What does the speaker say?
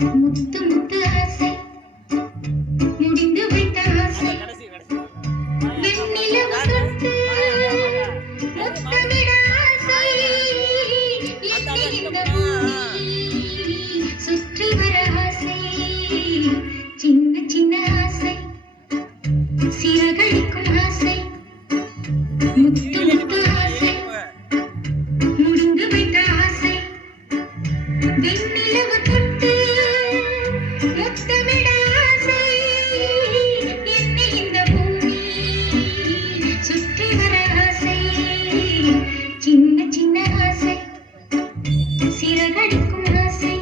முத்து முத்து ஆசை முடிந்து விட்ட ஆசை வெண்ணிலவு தொட்டு முத்தமிட ஆசை என்னை இந்த பூமி சுற்றி வர ஆசை சின்ன சின்ன ஆசை சிறகடிக்கும் ஆசை முத்து முத்து ஆசை முடிந்து விட்ட ஆசை வெண்ணிலவு தொட்டு முத்தமிட ஆசை என்னை இந்த பூமி சுற்றி வர ஆசை சின்ன சின்ன ஆசை சிறகடிக்கும் ஆசை